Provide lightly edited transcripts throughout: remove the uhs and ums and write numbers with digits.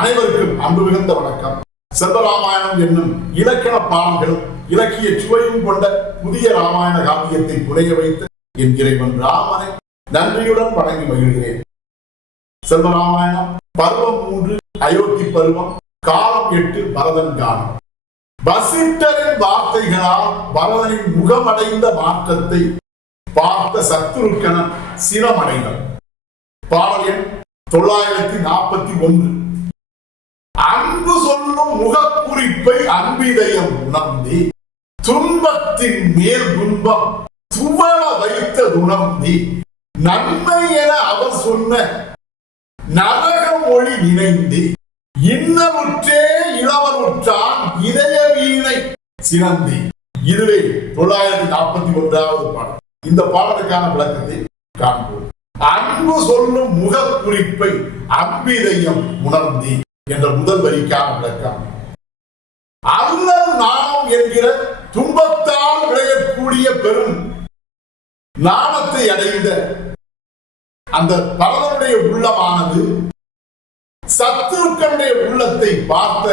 அனைவருக்கும் அன்பு மிகுந்த வணக்கம். செல்வராமாயணம் என்னும் இலக்கண பாடல்களும் இலக்கிய சுவையும் கொண்ட புதிய ராமாயண காவியத்தை புனைய வைத்த என் இறைவன் ராமனை நன்றியுடன் வணங்கி மகிழ்கிறேன். செல்வராமாயணம் பருவம் 3, அயோத்தி பருவம், காலம் 8, பரதன் காலம். வசிட்டரின் வார்த்தைகளால் பரதனின் முகமடைந்த மாற்றத்தை பார்த்த சத்ருக்கணன் சிரமடைந்தார். பாடல் எண் 941. அன்பு சொல்லும் முகக்குறிப்பை அன்பிதயம் உணர்ந்தி துன்பத்தின் மேல் துன்பம் துவள வைத்த உணர்ந்தி நன்மை என அவர் சொன்ன நரக மொழி நினைந்து இன்னமுற்றே இளவருற்றான் இதய வீணை சினந்தி. இதுவே 941வது பாடல். இந்த பாடலுக்கான விளக்கத்தை காண்போம். அன்பு சொல்லும் முகக்குறிப்பை அன்பிதயம் உணர்ந்தி என்ற முதல் வரிக்கான விளக்கம். அல்லல் நாணம் என்கிற துன்பத்தால் விளையக்கூடிய பெரும் நாணத்தை அடைந்த அந்த பரதனுடைய உள்ளமானது சத்ருக்கனுடைய உள்ளத்தை பார்த்த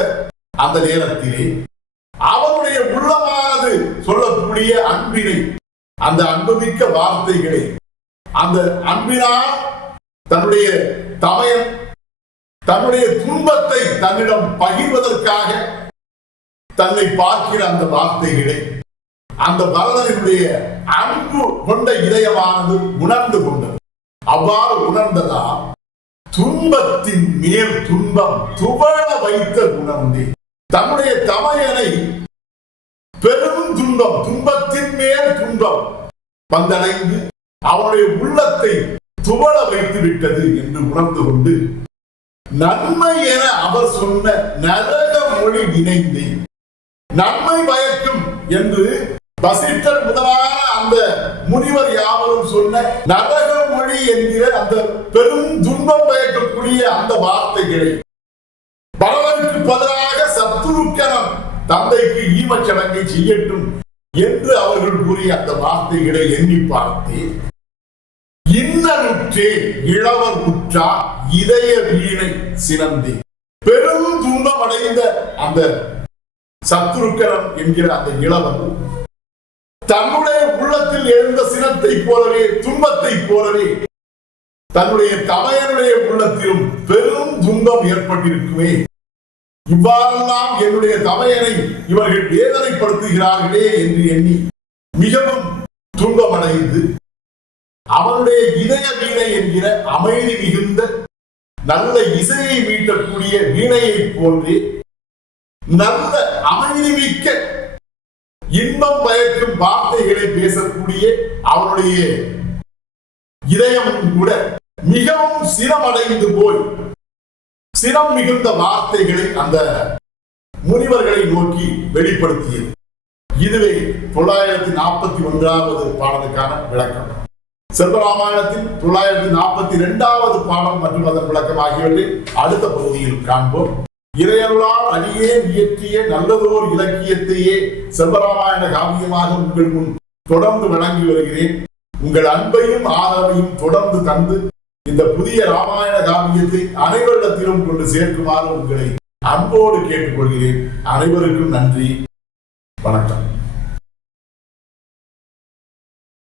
அந்த நேரத்திலே அவனுடைய உள்ளமானது சொல்லக்கூடிய அன்பினை, அந்த அன்புமிக்க வார்த்தைகளை, அந்த அன்பினால் தன்னுடைய தமையன் தன்னுடைய துன்பத்தை தன்னிடம் பகிர்வதற்காக தன்னை பார்க்கிற அந்த வார்த்தைகளை அந்த பரதனுடைய அன்பு கொண்ட இதயமானது உணர்ந்து கொண்டது. அவ்வாறு உணர்ந்ததால் துன்பத்தின் மேல் துன்பம் துவள வைத்த உணர்ந்து தன்னுடைய தமையனை பெரும் துன்பம், துன்பத்தின் மேல் துன்பம் வந்தடைந்து அவனுடைய உள்ளத்தை துவள வைத்து விட்டது என்று உணர்ந்து கொண்டு நன்மை என அவர் சொன்ன நரக மொழி நினைந்து நன்மை பயக்கும் என்று வசிட்டர் முதலான அந்த முனிவர் யாவரும் சொன்ன நரக மொழி என்கிற அந்த பெரும் துன்பம் பயக்கக்கூடிய அந்த வார்த்தைகளை பரதனுக்கு பதிலாக சத்ருக்கணன் தந்தைக்கு ஈமச்சடங்கை செய்யட்டும் என்று அவர்கள் கூறிய அந்த வார்த்தைகளை எண்ணி பார்த்து இன்னமுற்றே இளவர் உற்றா இதய வீணை சினந்தி பெரும் துன்பம் அடைந்த அந்த சத்ருக்கணன் என்கிற அந்த இளவன் தன்னுடைய உள்ளத்தில் எழுந்த சினத்தை போலவே, துன்பத்தை போலவே தன்னுடைய தமையனுடைய உள்ளத்திலும் பெரும் துன்பம் ஏற்பட்டிருக்குமே. இவ்வாறெல்லாம் என்னுடைய தமையனை இவர்கள் வேதனைப்படுத்துகிறார்களே என்று எண்ணி மிகவும் துன்பமடைந்து அவனுடைய இதய வீணை என்கிற அமைதி மிகுந்த நல்ல இசையை மீட்டக்கூடிய வீணையை போன்று நல்ல அமைதி மிக்க இன்பம் பயக்கும் வார்த்தைகளை பேசக்கூடிய அவனுடைய இதயம் கூட மிகவும் சிரமடைந்து போய் சிரம் மிகுந்த வார்த்தைகளை அந்த முனிவர்களை நோக்கி வெளிப்படுத்தியது. இதுவே 941வது பாடலுக்கான விளக்கம். செல்வராமாயணத்தின் 942வது பாடல் மற்றும் அதன் விளக்கம் ஆகியவற்றை அடுத்த பகுதியில் காண்போம். இறையருளால் அடியே இயற்றிய நல்லதோர் இலக்கியத்தையே செல்வராமாயண காவியமாக உங்கள் முன் தொடர்ந்து வழங்கி வருகிறேன். உங்கள் அன்பையும் ஆதரவையும் தொடர்ந்து தந்து இந்த புதிய ராமாயண காவியத்தை அனைவரிடத்திலும் கொண்டு சேர்க்குமாறு உங்களை அன்போடு கேட்டுக்கொள்கிறேன். அனைவருக்கும் நன்றி, வணக்கம்.